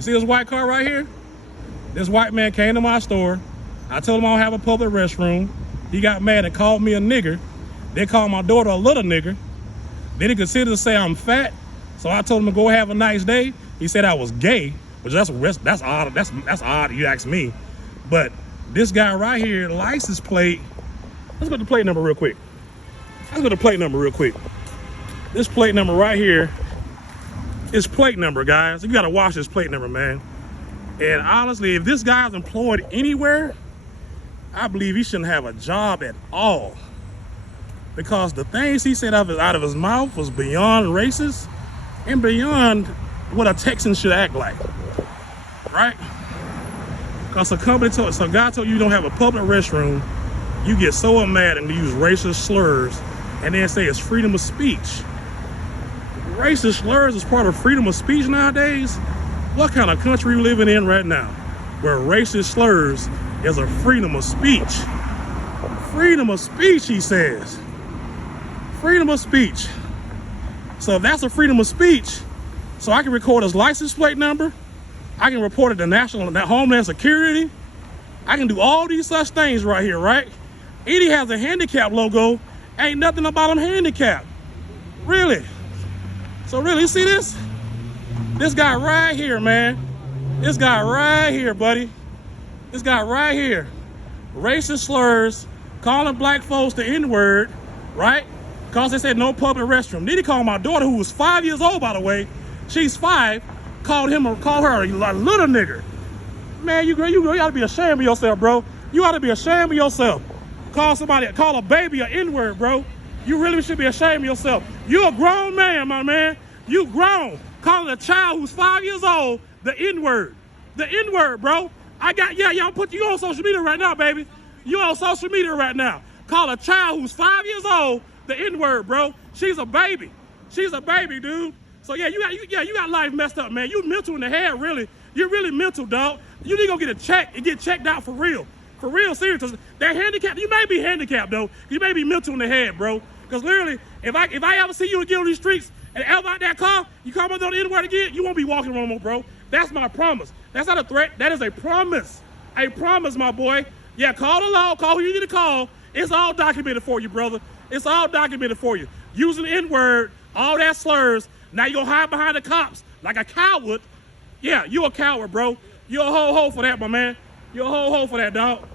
You see this white car right here? This white man came to my store. I told him I don't have a public restroom. He got mad and called me a nigger. They called my daughter a little nigger. Then he considered to say I'm fat. So I told him to go have a nice day. He said I was gay, which that's odd. That's odd, you ask me. But this guy right here, license plate. Let's go to the plate number real quick. This plate number right here is plate number, guys. You gotta watch this plate number, man. And honestly, if this guy's employed anywhere, I believe he shouldn't have a job at all. Because the things he said out of his mouth was beyond racist and beyond what a Texan should act like, right? Because some guy told you don't have a public restroom, you get so mad and use racist slurs and then say it's freedom of speech. Racist slurs is part of freedom of speech nowadays? What kind of country we living in right now where racist slurs is a freedom of speech? Freedom of speech, he says. Freedom of speech. So if that's a freedom of speech, so I can record his license plate number, I can report it to Homeland Security, I can do all these such things right here, right? Edie has a handicap logo, ain't nothing about him handicapped. Really? So really, you see this? This guy right here, man. This guy right here, buddy. This guy right here. Racist slurs, calling black folks the N-word, right? Because they said no public restroom. Then he called my daughter, who was 5 years old, by the way. She's 5. Called her a little nigger. Man, you ought to be ashamed of yourself, bro. You ought to be ashamed of yourself. Call a baby an N-word, bro. You really should be ashamed of yourself. You're a grown man, my man. You grown. Calling a child who's 5 years old the N-word. The N-word, bro. Y'all put you on social media right now, baby. You on social media right now. Call a child who's 5 years old the N-word, bro. She's a baby. She's a baby, dude. So yeah, you got life messed up, man. You mental in the head, really. You're really mental, dog. You need to go get a check and get checked out for real. For real, serious. That handicap, you may be handicapped though. You may be mental in the head, bro. Because literally, if I ever see you again on these streets and ever out that car, you come up on the N-word again, you won't be walking no more, bro. That's my promise. That's not a threat. That is a promise. A promise, my boy. Yeah, call the law. Call who you need to call. It's all documented for you, brother. It's all documented for you. Using the N-word, all that slurs. Now you gonna hide behind the cops like a coward. Yeah, you a coward, bro. You're a whole hoe for that, my man. You're a whole hoe for that, dog.